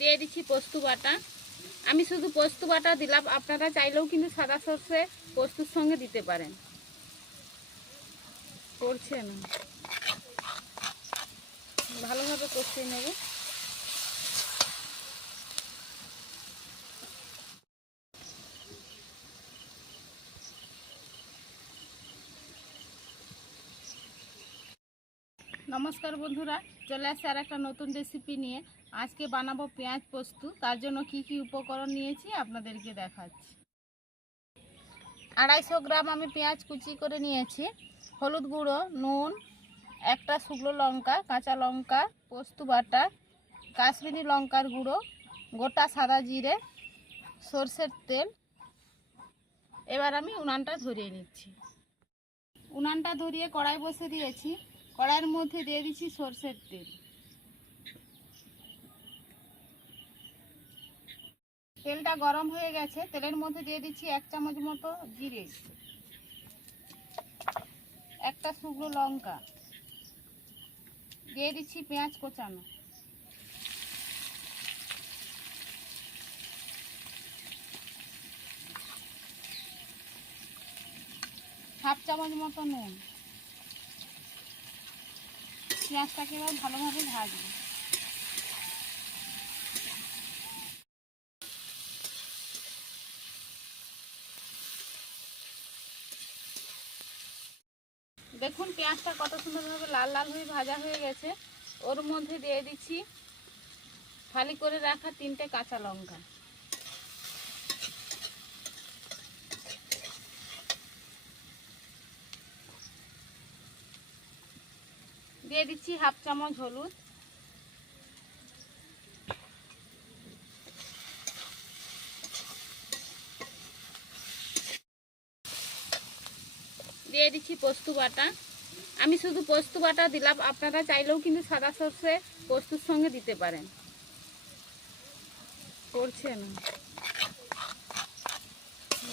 দিয়ে দিচ্ছি পোস্ত বাটা। আমি শুধু পোস্ত বাটা দিলাম, আপনারা চাইলেও কিন্তু সাদা সর্ষে পোস্তুর সঙ্গে দিতে পারেন। করছে না ভালোভাবে কষিয়ে নেব। নমস্কার বন্ধুরা, চলে আসছে আর একটা নতুন রেসিপি নিয়ে। আজকে বানাবো পেঁয়াজ পোস্ত। তার জন্য কি কি উপকরণ নিয়েছি আপনাদেরকে দেখাচ্ছি। আড়াইশো গ্রাম আমি পেঁয়াজ কুচি করে নিয়েছি। হলুদ গুঁড়ো, নুন, একটা শুকনো লঙ্কা, কাঁচা লঙ্কা, পোস্ত বাটা, কাশ্মীরি লঙ্কার গুঁড়ো, গোটা সাদা জিরে, সর্ষের তেল। এবার আমি উনানটা ধরিয়ে নিচ্ছি। উনানটা ধরিয়ে কড়াই বসে দিয়েছি। কড়াইয়ের মধ্যে দিয়ে দিচ্ছি সর্ষের তেল। তেলটা গরম হয়ে গেছে, তেলের মধ্যে দিয়ে দিচ্ছি এক চামচ মতো জিরে, একটা শুকনো লঙ্কা, দিয়ে দিচ্ছি পেঁয়াজ কোচানো। হাফ চামচ মতো নুন। পেঁয়াজটাকে এবার ভালোভাবে ভাজবো। দেখুন, পেঁয়াজটা কত সুন্দরভাবে লাল লাল হয়ে ভাজা হয়ে গেছে। ওর মধ্যে দিয়ে দিচ্ছি ফালি করে রাখা তিনটে কাঁচা লঙ্কা। দিয়ে দিচ্ছি হাফ চামচ হলুদ। দিয়ে দিচ্ছি পোস্ত বাটা। আমি শুধু পোস্ত বাটা দিলাম, আপনারা চাইলেও কিন্তু সাদা সর্ষে পোস্তুর সঙ্গে দিতে পারেন। করছে না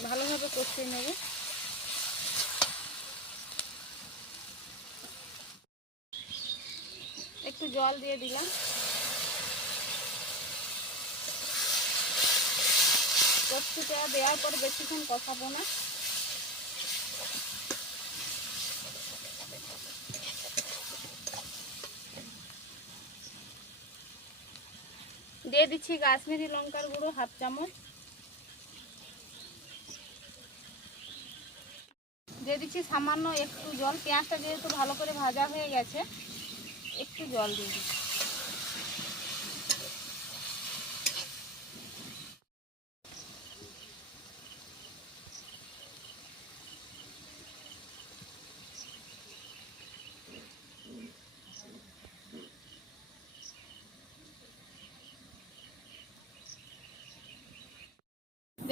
ভালোভাবে কষিয়ে নেব। একটু জল দিয়ে দিলাম। পোস্তটা দেওয়ার পর বেশিক্ষণ কষাবো না। দিয়ে দিচ্ছি কাশ্মীরি লঙ্কার গুঁড়ো, হাফ চামচ। দিয়ে দিচ্ছি সামান্য একটু জল। পেঁয়াজটা যেহেতু ভালো করে ভাজা হয়ে গেছে, একটু জল দিয়ে দিচ্ছি।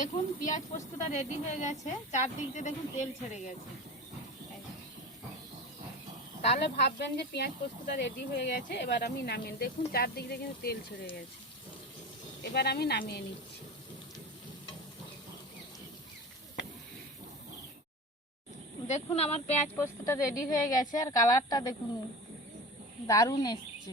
দেখুন, পেঁয়াজ পোস্তটা রেডি হয়ে গেছে। চারদিক দিয়ে দেখুন, তেল ছেড়ে গেছে। তাহলে ভাববেন যে পেঁয়াজ পোস্তটা রেডি হয়ে গেছে, এবার আমি নামিয়ে দেখুন, চারদিক দিয়ে কিন্তু তেল ছেড়ে গেছে। এবার আমি নামিয়ে নিচ্ছি। দেখুন, আমার পেঁয়াজ পোস্তটা রেডি হয়ে গেছে, আর কালারটা দেখুন, দারুণ এসছে।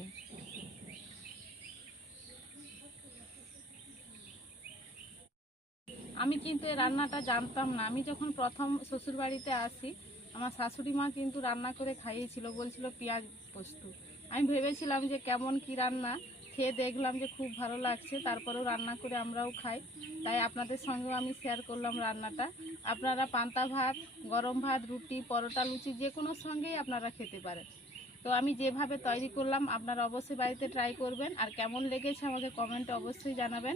আমি কিন্তু এই রান্নাটা জানতাম না। আমি যখন প্রথম শ্বশুর বাড়িতে আসি, আমার শাশুড়ি মা কিন্তু রান্না করে খাইয়েছিল, বলছিল পেঁয়াজ পোস্ত। আমি ভেবেছিলাম যে কেমন কি রান্না, খেয়ে দেখলাম যে খুব ভালো লাগছে, তারপরেও রান্না করে আমরাও খাই। তাই আপনাদের সঙ্গেও আমি শেয়ার করলাম রান্নাটা। আপনারা পান্তা ভাত, গরম ভাত, রুটি, পরোটা, লুচি যে কোনো সঙ্গেই আপনারা খেতে পারেন। তো আমি যেভাবে তৈরি করলাম, আপনারা অবশ্যই বাড়িতে ট্রাই করবেন। আর কেমন লেগেছে আমাকে কমেন্টে অবশ্যই জানাবেন।